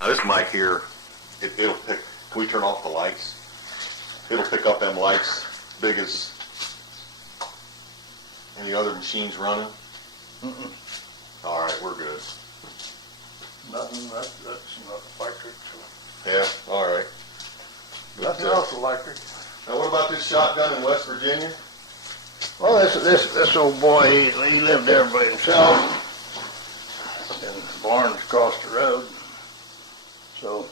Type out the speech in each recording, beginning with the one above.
Now this mic here, it'll pick, can we turn off the lights? It'll pick up them lights big as any other machines running? Mm-mm. All right, we're good. Nothing, that's not electric. Yeah, all right. Nothing else electric. Now what about this shotgun in West Virginia? Well, this old boy, he lived there by himself, and the barn's across the road. So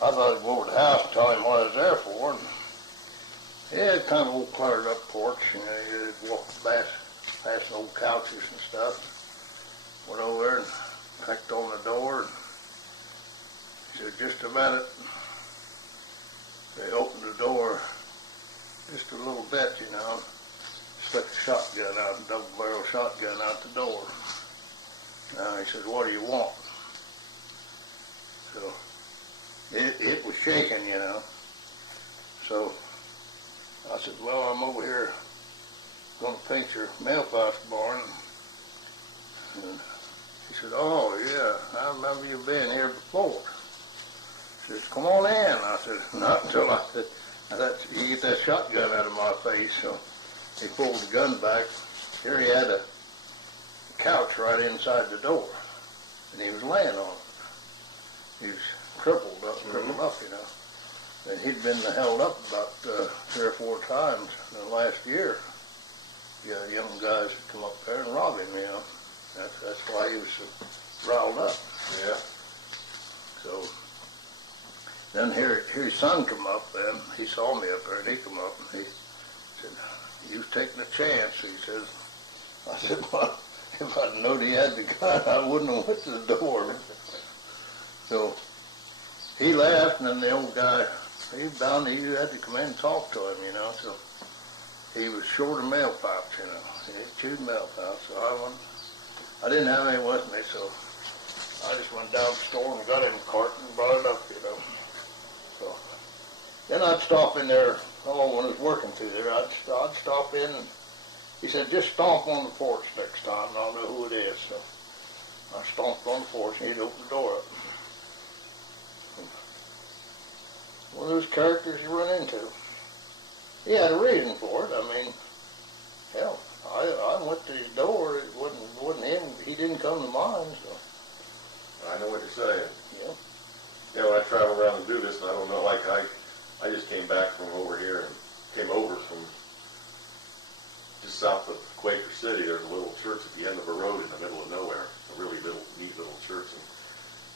I thought I'd go over to the house and tell him what I was there for. And he had kind of old cluttered up porch, you know, he'd walk past old couches and stuff. Went over there and pecked on the door. And he said, just a minute. They opened the door just a little bit, you know. Stuck a shotgun out, a double-barrel shotgun out the door. Now he said, what do you want? So it was shaking, you know. So I said, well, I'm over here going to paint your mailbox barn. And he said, oh, yeah, I remember you being here before. He says, come on in. I said, not until I said, you get that shotgun out of my face. So he pulled the gun back. Here he had a couch right inside the door, and he was laying on it. He was crippled up, you know. And he'd been held up about 3 or 4 times in the last year. Yeah, young guys would come up there and rob him, you know. That's why he was so riled up. Yeah. So then here his son come up, and he saw me up there, and he come up, and he said, you was taking a chance, he says. I said, well, if I'd known he had the gun, I wouldn't have went to the door. So he left, and then the old guy, he had to come in and talk to him, you know. So he was short of mail pipes, you know. He had chewed mail pipes, so I didn't have any with me, so I just went down to the store and got him a carton and brought it up, you know. So then I'd stop in there, when I was working through there, I'd stop in, and he said, just stomp on the porch next time, and I'll know who it is. So I stomped on the porch, and he'd open the door up. One of those characters you run into. He had a reason for it. I mean, hell, I went to his door. It wasn't him. He didn't come to mine. So I know what you're saying. yeah. You know, I travel around and do this, and I don't know, like I just came back from over here and came over from just south of Quaker City. There's a little church at the end of a road in the middle of nowhere, a really neat little church. And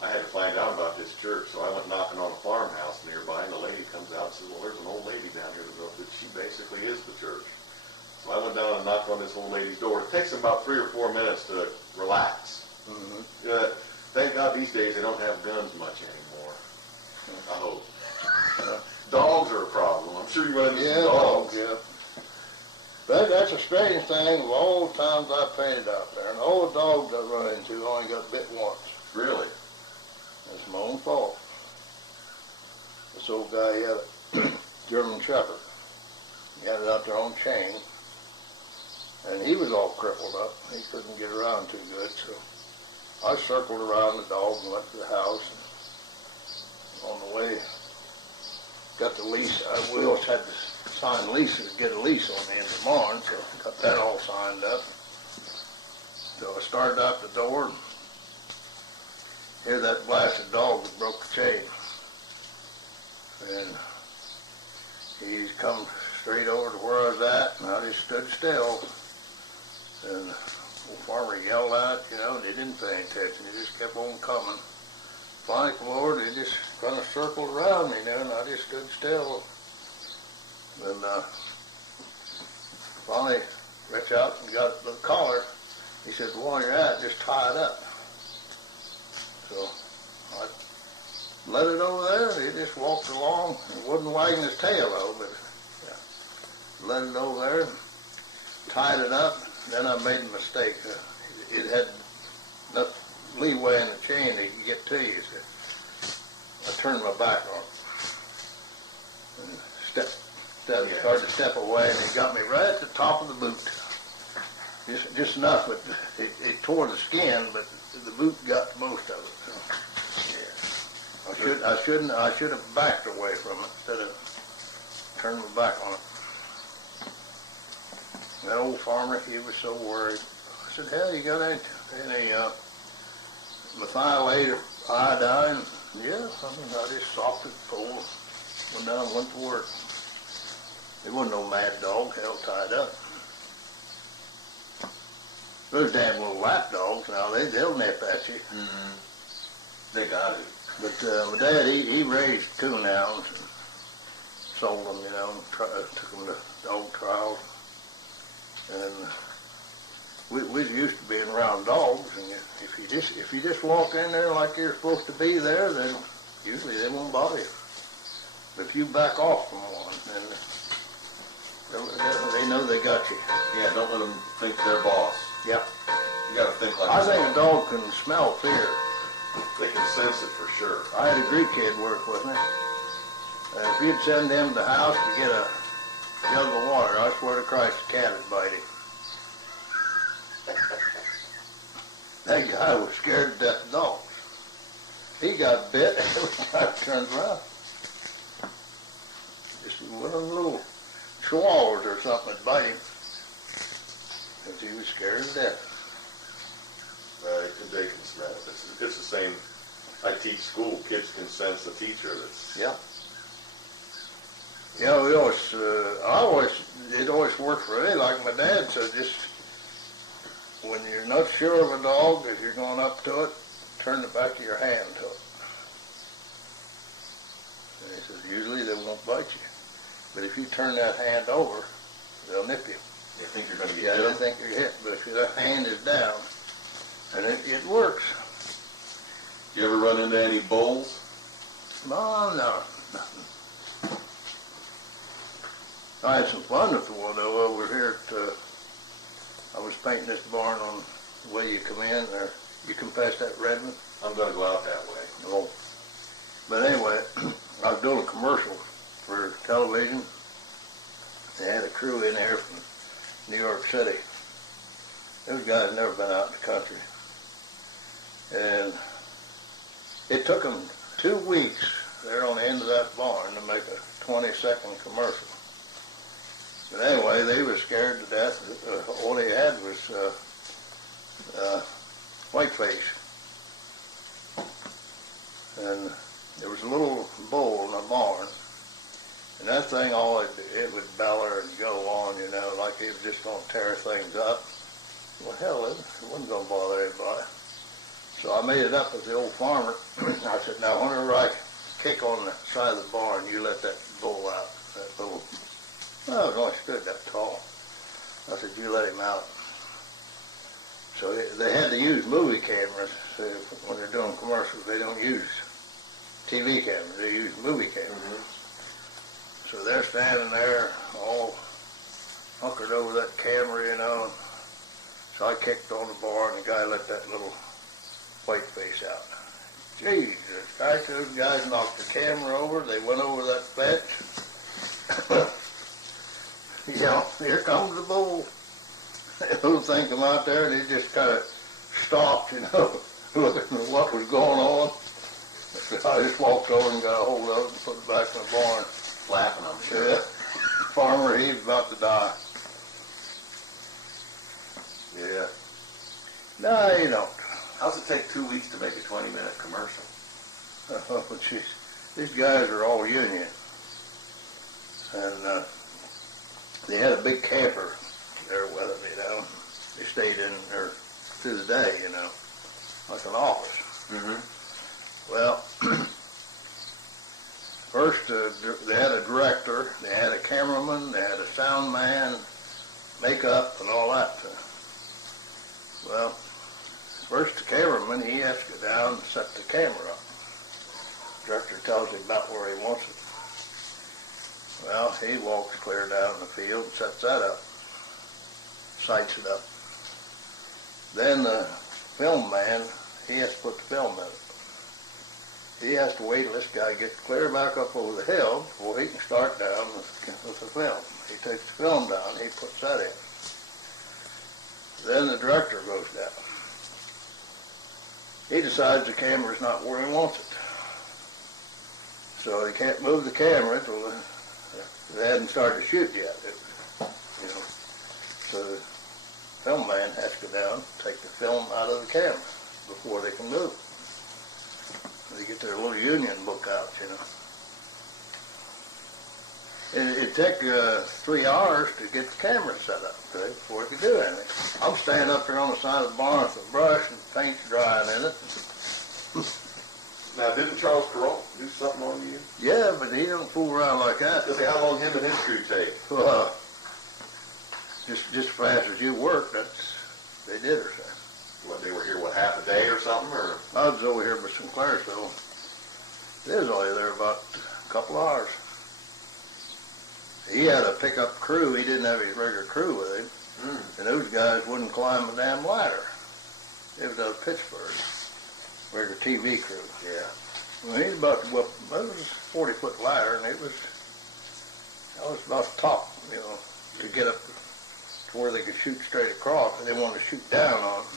I had to find out about this church, so I went knocking on a farmhouse nearby, and the lady comes out and says, well, there's an old lady down here that she basically is the church. So I went down and knocked on this old lady's door. It takes them about 3 or 4 minutes to relax. Mm-hmm. Thank God these days they don't have guns much anymore. I hope. Dogs are a problem. I'm sure you run into dogs. Yeah. That's a strange thing of all the times I painted out there. And all the dogs I run into only got bit once. Really? That's my own fault. This old guy, he had a German Shepherd. He had it out there on chain. And he was all crippled up. He couldn't get around too good. So I circled around the dog and went to the house. And on the way, got the lease. We always had to sign leases, get a lease on the every barn, so got that all signed up. So I started out the door, and here that blasted dog that broke the chain. And he's come straight over to where I was at, and I just stood still. And the farmer yelled out, you know, and he didn't pay any attention. He just kept on coming. Finally, the Lord, he just kind of circled around me, you know, and I just stood still. And finally reached out and got the collar. He said, well, while you're at it, just tie it up. So I let it over there, and he just walked along. He wasn't wagging his tail, though, but yeah, let it over there and tied it up. Then I made a mistake. It had enough leeway in the chain that you get to you. So I turned my back on it and started to step away, and he got me right at the top of the boot. Just enough, but it tore the skin, but the boot got most of it. So, yeah. I should have backed away from it instead of turned my back on it. That old farmer, he was so worried. I said, hell, you got any methylated iodine? Yeah, I just sopped it full, went down and went to work. There wasn't no mad dog, hell tied up. Those damn little lap dogs, now they'll nip at you. Mm-hmm. They got it. But my dad, he raised coonhounds and sold them, and took them to dog trials. And we used to being around dogs, and if you just walk in there like you're supposed to be there, then usually they won't bother you. But if you back off from one, then they know they got you. Yeah, don't let them think they're boss. Yeah. You gotta think like I think a dog can smell fear. They can sense it for sure. I had a Greek kid work with me. And if you'd send him to the house to get a jug of water, I swear to Christ, a cat would bite him. That guy was scared to death of dogs. He got bit every time he turned around. Just one of them little chihuahuas or something would bite him. Because he was scared to death. They can smell it. It's the same. I teach school. Kids can sense the teacher. Yeah. It always worked for me. Like my dad said, just when you're not sure of a dog, if you're going up to it, turn the back of your hand to it. And he says, usually they won't bite you. But if you turn that hand over, they'll nip you. They think you're going to get hit. hit. Yeah, they think you're hit. But if your hand is down, and it works. You ever run into any bulls? No, nothing. I had some fun with the one though over here at, I was painting this barn on the way you come in, or you come past that red one. I'm going to go out that way. Oh. But anyway, I was doing a commercial for television. They had a crew in there from New York City. Those guys had never been out in the country. And it took them 2 weeks there on the end of that barn to make a 20-second commercial. But anyway, they were scared to death. All they had was whiteface. And there was a little bull in the barn. And that thing, it would beller and go on, like it was just going to tear things up. Well, hell, it wasn't going to bother anybody. So I made it up with the old farmer. I said, now, whenever I kick on the side of the barn, you let that bull out. That little, well, it only stood that tall. I said, you let him out. So they had to use movie cameras when they're doing commercials. They don't use TV cameras. They use movie cameras. Mm-hmm. So they're standing there all hunkered over that camera, So I kicked on the bar, and the guy let that little white face out. Jesus, after those guys knocked the camera over, they went over that fence. Here comes the bull. The little thing come out there, and he just kind of stopped, looking at what was going on. I just walked over and got a hold of it and put it back in the barn. Laughing, I'm sure. Yeah. Farmer, he's about to die. Yeah. No, you don't. How's it take 2 weeks to make a 20-minute commercial? Oh, jeez. These guys are all union. And they had a big camper there with them, They stayed in there through the day, like an office. Mm-hmm. Well, first they had a director, they had a cameraman, they had a sound man, makeup, and all that. Well, first the cameraman, he has to go down and set the camera up. The director tells him about where he wants it. Well, he walks clear down in the field and sets that up, sights it up. Then the film man, he has to put the film in it. He has to wait till this guy gets clear back up over the hill before he can start down with the film. He takes the film down, he puts that in. Then the director goes down. He decides the camera's not where he wants it. So they can't move the camera till they hadn't started to shoot yet. You know, so the film man has to go down, take the film out of the camera before they can move. They get their little union book out, you know. It took 3 hours to get the camera set up before it could do anything. I'm standing up there on the side of the barn with a brush and paint's drying in it. Now, didn't Charles Carroll do something on you? Yeah, but he don't fool around like that. Just how long him and his crew take? Just as fast as you work, they did or something. What, they were here, what, half a day or something, or? I was over here by Sinclairsville. They was only there about a couple hours. He had a pickup crew. He didn't have his regular crew with him. And those guys wouldn't climb a damn ladder. It was out of Pittsburgh. Regular TV crew. Yeah. Well, he's about to whip, it was a 40-foot ladder, and that was about the top, you know, to get up to where they could shoot straight across, and they wanted to shoot down on it.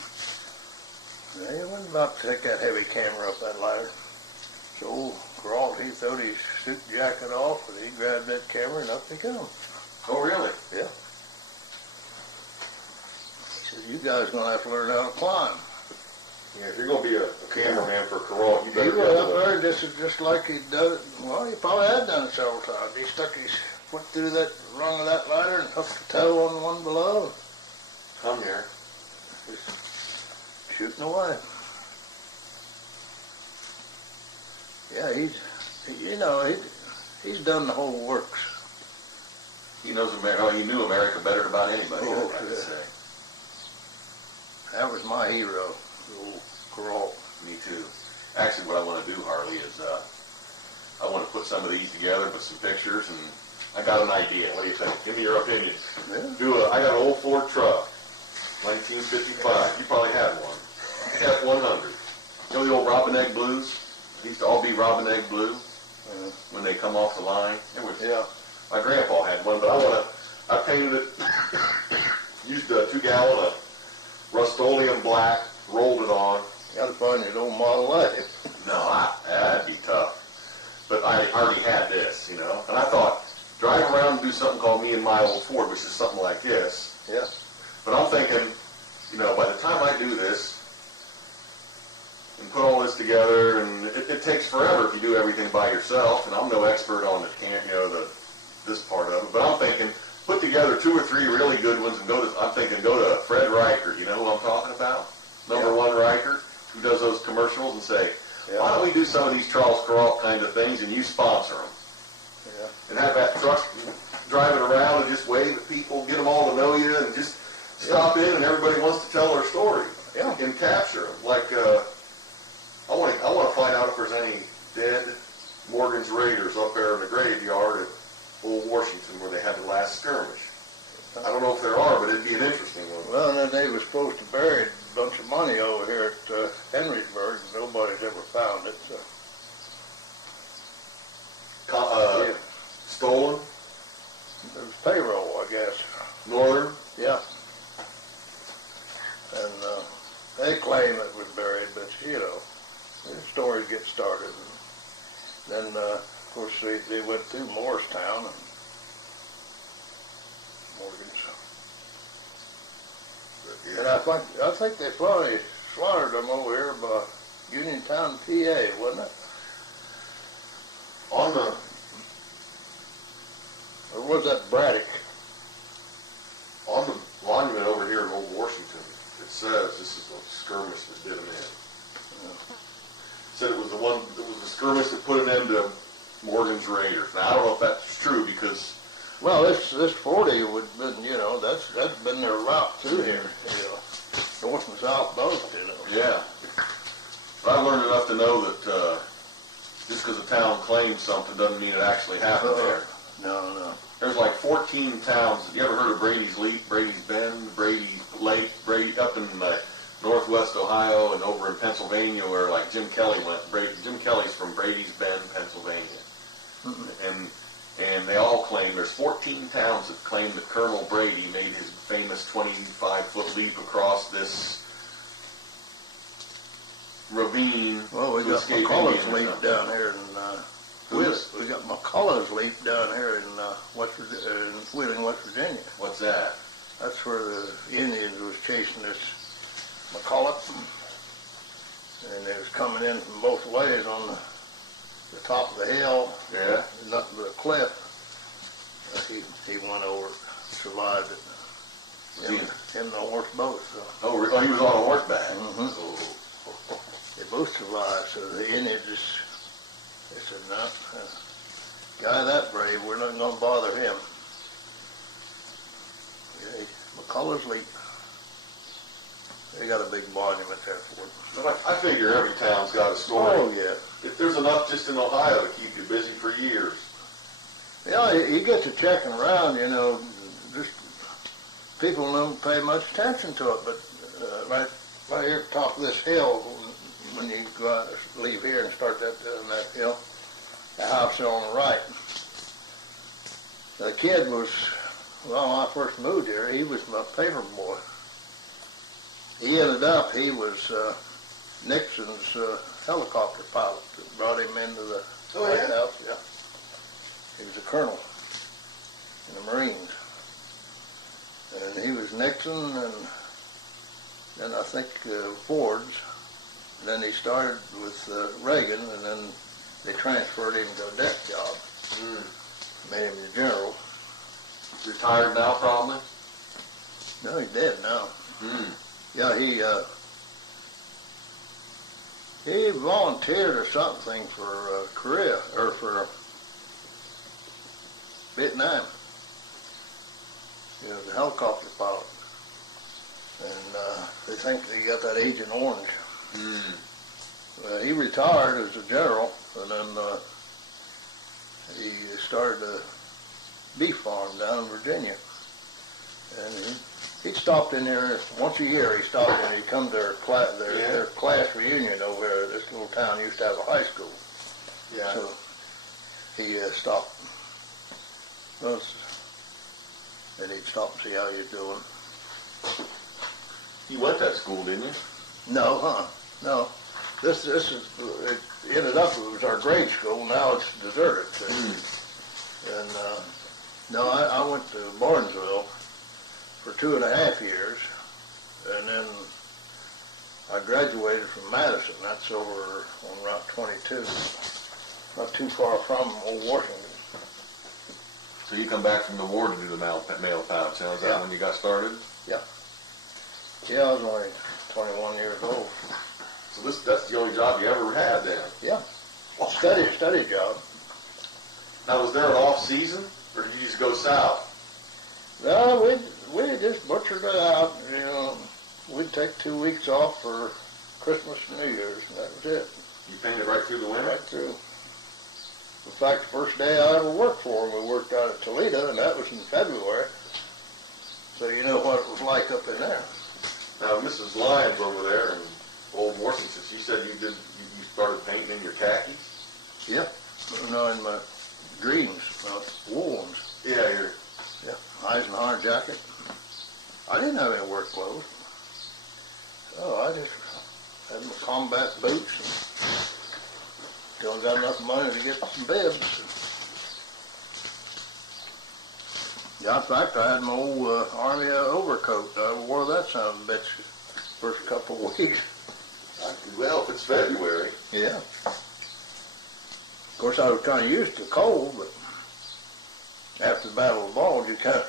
They wasn't about to take that heavy camera up that ladder. So old Geralt, he throwed his suit jacket off, and he grabbed that camera, and up he comes. Oh, really? Yeah. He said, you guys going to have to learn how to climb. Yeah, if you're going to be a cameraman for Carroll, you He better went go up to there just like he done it. Well, he probably had done it several times. He stuck his foot through that rung of that ladder and hooked the toe on the one below. come here. Just shooting away. Yeah, he's done the whole works. He knows America. He knew America better than about anybody. Oh, I'd yeah. say. That was my hero, the old Geralt. Me too. Actually, what I want to do, Harley, is I want to put some of these together with some pictures, and I got an idea. What do you think? Give me your opinion. Yeah. I got an old Ford truck, 1955. You probably had one. F-100. You know the old Robin Egg Blues? They used to all be Robin Egg Blue when they come off the line. Yeah. My grandpa had one, but I painted it, used a 2-gallon of Rust-Oleum black, rolled it on. Got to find your old Model A. No, that'd be tough. But I already had this, you know. And I thought, drive around and do something called Me and My Old Ford, which is something like this. Yeah. But I'm thinking, you know, by the time I do this, and put all this together, and it takes forever if you do everything by yourself, and I'm no expert on this part of it, but I'm thinking, put together 2 or 3 really good ones, and go to Fred Reichert, you know who I'm talking about? Number 1 Reichert, who does those commercials, and say, why don't we do some of these Charles Carroll kind of things, and you sponsor them? Yeah. And have that truck driving around and just wave at people, get them all to know you, and just stop in, and everybody wants to tell their story. Yeah. And capture them. Like, I want to find out if there's any dead Morgan's Raiders up there in the graveyard at Old Washington where they had the last skirmish. I don't know if there are, but it'd be an interesting one. Well, and then they were supposed to bury a bunch of money over here at Henrysburg, and nobody's ever found it. So. Stolen? It was payroll, I guess. Northern? Yeah. And they claim it was buried, but, you know, the story gets started. And then, of course, they went through Morristown and Morgan's. Yeah. And I think they probably slaughtered them over here by Uniontown, PA, wasn't it? On the... Or was that Braddock? On the monument over here in Old Washington, it says this is a skirmish that did an end. It said it was the skirmish that put an end to Morgan's Raiders. Now, I don't know if that's true because... Well, this 40 would have been, you know, that's been their route through here, you know. North and south both, you know. Yeah. But I learned enough to know that just because a town claims something doesn't mean it actually happened there. No. There's like 14 towns. Have you ever heard of Brady's Leap, Brady's Bend, Brady's Lake, up in northwest Ohio and over in Pennsylvania where like Jim Kelly went. Jim Kelly's from Brady's Bend, Pennsylvania. And they all claim, there's 14 towns that claim that Colonel Brady made his famous 25-foot leap across this ravine. Well, we got McCullough's leap down here in Who is? McCullough's Leap down here in in Wheeling, West Virginia. What's that? That's where the Indians was chasing this McCullough, and they was coming in from both ways on the top of the hill. Yeah. Nothing but a cliff. He went over, survived it. Him and the horse both. So. Oh, he was on a horseback. Mm-hmm. Oh. They both survived, so the Indians just, they said, no, guy that brave, we're not going to bother him. Yeah, McCullough's Leap. They got a big monument there for it. But I figure every town's got a story. Oh, yeah. If there's enough just in Ohio to keep you busy for years. Yeah, you get to checking around, just people don't pay much attention to it, but right here at the top of this hill, when you go out, leave here and start that hill, the house there on the right. The kid was, when I first moved here, he was my paper boy. He ended up, he was Nixon's helicopter pilot that brought him into the White House. Yeah. He was a colonel in the Marines. And he was Nixon, and then I think Ford's. Then he started with Reagan, and then they transferred him to a desk job. Made him a general. Retired now, probably? No, he's dead now. Yeah, he volunteered or something for Korea, or for Vietnam. He was a helicopter pilot. And they think that he got that Agent Orange. He retired as a general, and then he started a beef farm down in Virginia. And he stopped in there once a year. He stopped in. He'd come to their class reunion over there. This little town used to have a high school. Yeah. So he stopped. And he'd stop and see how you're doing. You went to that school, didn't you? No, no. This is it ended up it was our grade school. Now it's deserted. And no, I went to Barnesville for 2.5 years, and then I graduated from Madison. That's over on Route 22, not too far from Old Washington. So you come back from the war to do the mail pouch. Is that when you got started? Yeah. Yeah, I was only 21 years old. So that's the only job you ever had then? Yeah. Study job. Now, was there an off season, or did you just go south? No, we just butchered it out. We'd take 2 weeks off for Christmas and New Year's, and that was it. You painted right through the winter? Right through. In fact, the first day I ever worked for him, we worked out at Toledo, and that was in February. So you know what it was like up in there. Now, Mrs. Lyons over there in Old Washington, she said you started painting in your khakis? Yep. No, in my dreams, wool ones. Yeah, Yeah, Eisenhower jacket. I didn't have any work clothes. Oh, I just had my combat boots and still got enough money to get some bibs. Yeah, in fact, I had my old Army overcoat. I wore that son of a bitch first couple of weeks. well, if it's February. Yeah. Of course, I was kind of used to cold, but after the Battle of the Bulge, you kind of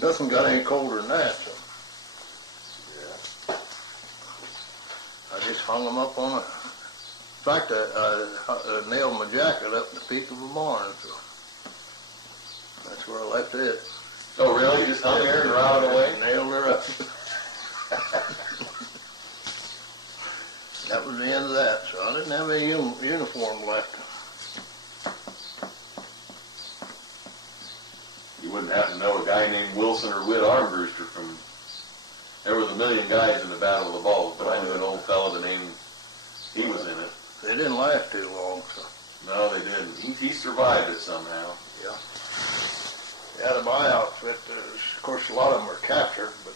nothing got any colder than that. So. Yeah. I just hung them up on a. In fact, I nailed my jacket up in the peak of a barn. So that's where I left it. Oh, really? Just hung there and rotted away? Nailed her up. That was the end of that. So I didn't have any uniform left. You wouldn't happen to know a guy named Wilson or Whit Armbruster from... There was a million guys in the Battle of the Bulge, but I knew an old fellow the name... He was in it. They didn't last too long, so... No, they didn't. He survived it somehow. Yeah. Out of my outfit, of course, a lot of them were captured, but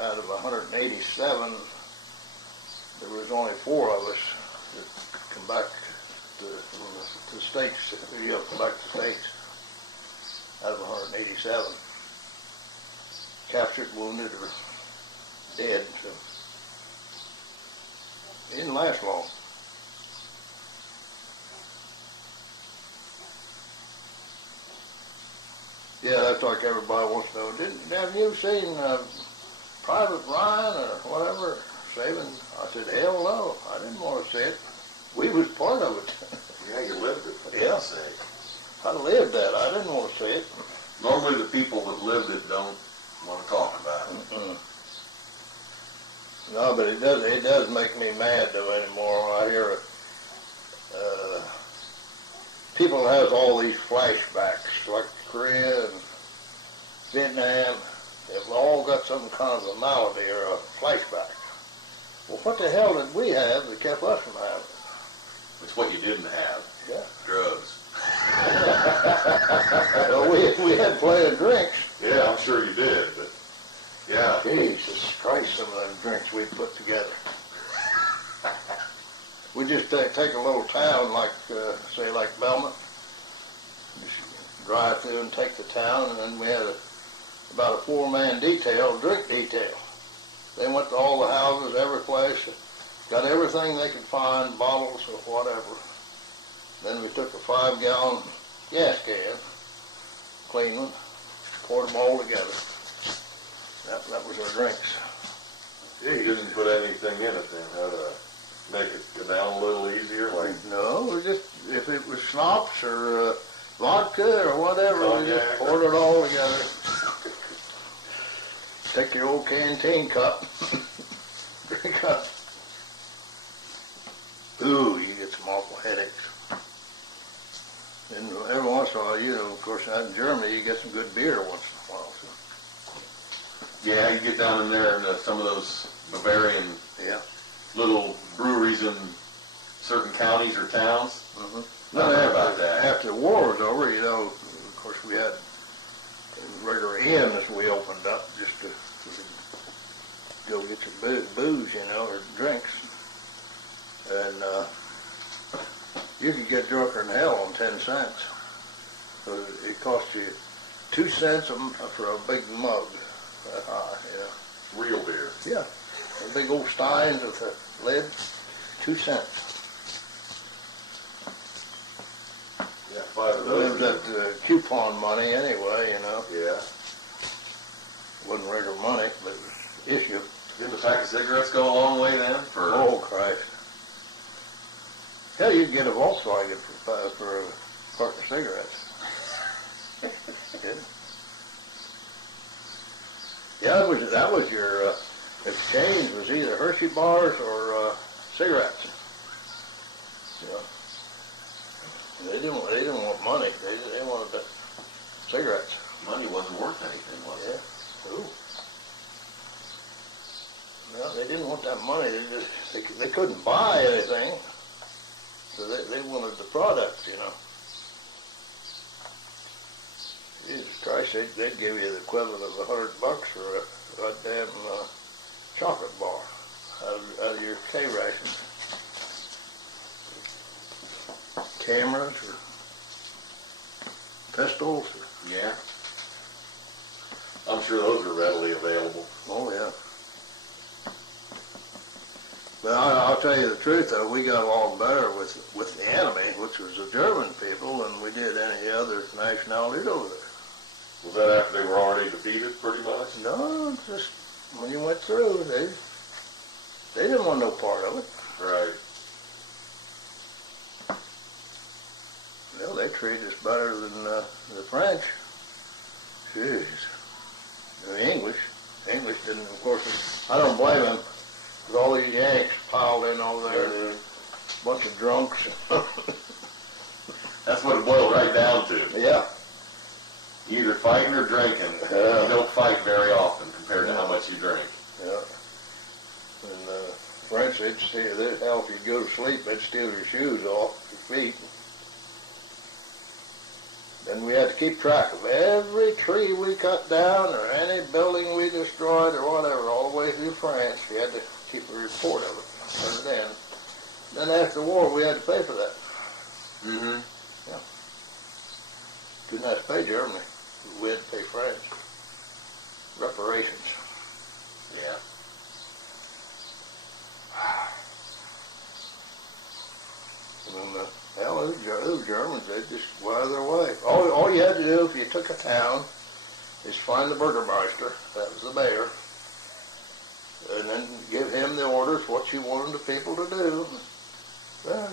out of 187, there was only 4 of us that come back to stakes, you know, collect the stakes out of 187. Captured, wounded, or dead. So it didn't last long. Yeah, that's like everybody wants to know. Have you seen Private Ryan or whatever saving? I said, hell no. I didn't want to see it. We was part of it. Yeah, you lived it. Yeah. I lived that. I didn't want to see it. Normally the people that lived it don't want to talk about it. Mm-mm. No, but it does make me mad though anymore when I hear people has all these flashbacks like Korea and Vietnam. They've all got some kind of a malady or a flashback. Well, what the hell did we have that kept us from having it? It's what you didn't have. Yeah. Drugs. Well, we had plenty of drinks. Yeah, I'm sure you did, but yeah. Jesus Christ, some of them drinks we put together. We just take a little town like, say, like Belmont, just drive through and take the town, and then we had about a 4-man detail, drink detail. They went to all the houses, every place, got everything they could find, bottles or whatever. Then we took a 5-gallon gas can, cleaned them, poured them all together. That was our drinks. Yeah, you didn't put anything in it then, how to make it go down a little easier, like No, we just, if it was schnapps or vodka or whatever, we just Cognac. poured it all together. Take your old canteen cup, drink up. Ooh, you get some awful headaches. And every once in a while, you know, of course, out in Germany, you get some good beer once in a while. So. yeah, you get down in there and some of those Bavarian Yeah. little breweries in certain counties or towns. Mm-hmm. I heard about that. After the war was over, you know, of course, we had regular inns we opened up just to go get some booze, you know, or drinks. And you could get drunker than hell on 10 cents. So it cost you 2 cents for a big mug that high, you know. Real beer. Yeah. A big old steins with a lid, 2 cents. Yeah, 5 of Well, those. that coupon money anyway, you know. Yeah. Wasn't regular money, but it was issue. Didn't a pack of cigarettes go a long way then? For Oh, Christ. Hell, you'd get a Volkswagen for a carton of cigarettes. Yeah, that was your exchange was either Hershey bars or cigarettes. You know. They didn't want money. They wanted the cigarettes. money wasn't worth anything, was it? Yeah. Ooh. No, they didn't want that money. They couldn't buy anything. So they wanted the product, you know. Jesus Christ, they'd give you the equivalent of $100 for a goddamn chocolate bar out of your K rations. Cameras or pistols. Yeah. I'm sure those are readily available. Oh, yeah. But I'll tell you the truth, though, we got along better with the enemy, which was the German people, than we did any other nationality over there. Was that after they were already defeated, pretty much? No, just when you went through, they didn't want no part of it. Right. Well, they treated us better than the French. Jeez. The English didn't, of course. I don't blame them. With all these Yanks piled in over there, bunch of drunks. That's what it boiled right down to. Yeah. Either fighting or drinking. You don't fight very often compared to how much you drink. Yeah. And French, they'd steal, hell, if you'd go to sleep, they'd steal your shoes off your feet. Then we had to keep track of every tree we cut down or any building we destroyed or whatever, all the way through France. You had to keep a report of it, turn it in. Then after the war, we had to pay for that. Mm-hmm. Yeah. Didn't have to pay Germany. We had to pay France. Reparations. Yeah. Hell, those Germans, they just went out of their way. All you had to do if you took a town is find the Burgermeister, that was the mayor, and then give him the orders what you wanted the people to do. Then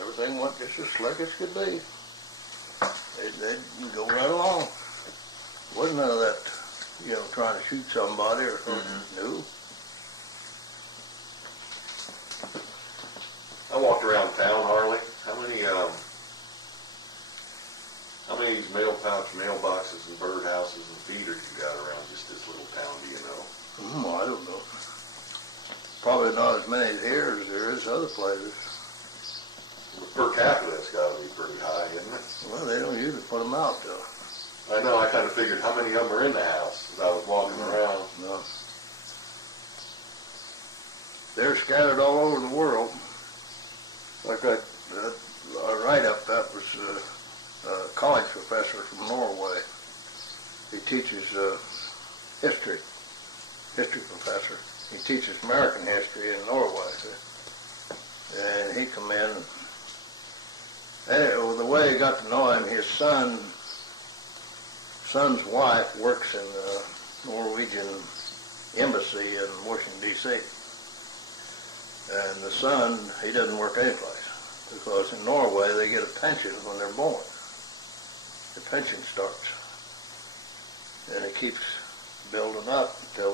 everything went just as slick as could be. They'd go right along. Wasn't none of that, trying to shoot somebody or something. No. I walked around town, Harley. How many of these mailboxes and birdhouses and feeders you got around just this little town, do you know? I don't know. Probably not as many here as there is other places. Per capita, it's got to be pretty high, isn't it? Well, they don't usually put them out, though. I know, I kind of figured how many of them are in the house as I was walking around. No. They're scattered all over the world. Like that write-up, that was a college professor from Norway. He teaches history professor. He teaches American history in Norway. And he come in, and the way he got to know him, his son's wife works in the Norwegian embassy in Washington, D.C. And the son, he doesn't work anyplace, because in Norway they get a pension when they're born. The pension starts, and it keeps building up until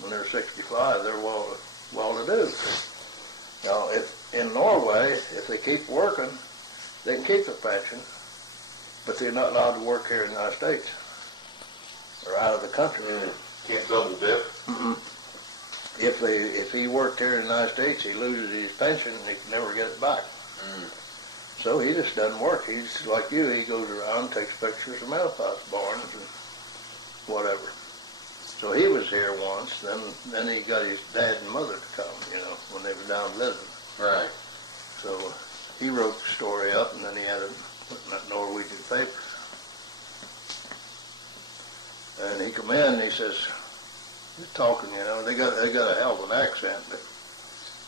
when they're 65, they're well-to-do. Now, in Norway, if they keep working, they can keep their pension, but they're not allowed to work here in the United States or out of the country. Can't double dip. If he worked here in the United States, he loses his pension and he can never get it back. So he just doesn't work. He's like you. He goes around, takes pictures of mailbox barns and whatever. So he was here once. Then he got his dad and mother to come, when they were down visiting. Right. So he wrote the story up, and then he had it put in that Norwegian paper. And he come in and he says, they're talking, they got a hell of an accent, but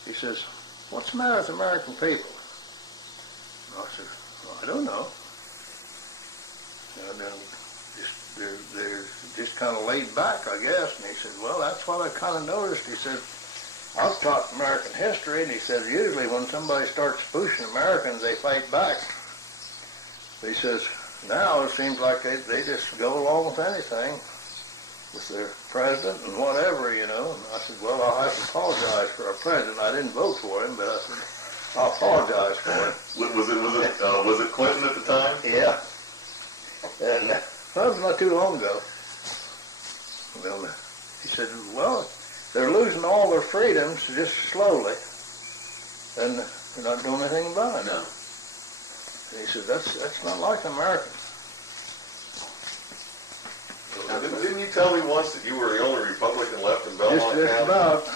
he says, "What's the matter with American people?" And I said, "Well, I don't know. And they're just kind of laid back, I guess." And he said, "Well, that's what I kind of noticed." He said, "I was taught American history," and he said, "Usually when somebody starts pushing Americans, they fight back." He says, "Now it seems like they just go along with anything, with their president and whatever, And I said, "Well, I'll have to apologize for our president. I didn't vote for him, but I said, I'll apologize for him." Was it Clinton at the time? Yeah. And that was not too long ago. Well, he said, "Well, they're losing all their freedoms just slowly, and they're not doing anything about it." No. And he said, that's not like Americans. Now, didn't you tell me once that you were the only Republican left in Belmont Just County? about.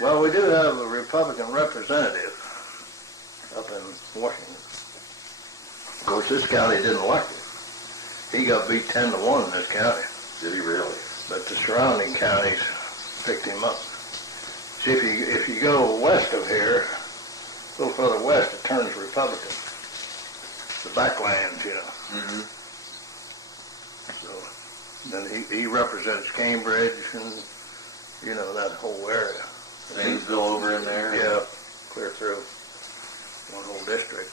Well, we do have a Republican representative up in Washington. Of course, this county didn't elect him. He got beat 10-1 in this county. Did he really? But the surrounding counties picked him up. See, if you go west of here, a little further west, it turns Republican. The backlands, Mm-hmm. So then he represents Cambridge and, that whole area. Zanesville over in there? Yeah, clear through one whole district.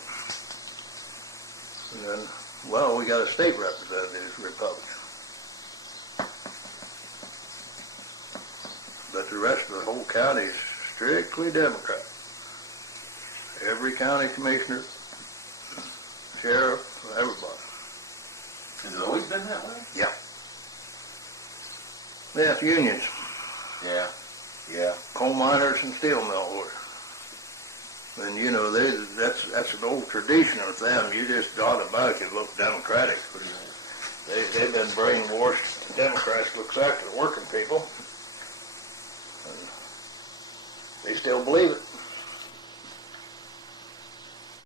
And then, well, we got a state representative who's Republican. But the rest of the whole county is strictly Democrat. Every county commissioner, sheriff, everybody. Has it always been that way? Yeah. Yeah, it's unions. Yeah. Yeah. Coal miners and steel mill workers. And that's an old tradition of them. You just automatically look Democratic. They've been brainwashed. Democrats looks after the working people. And they still believe it.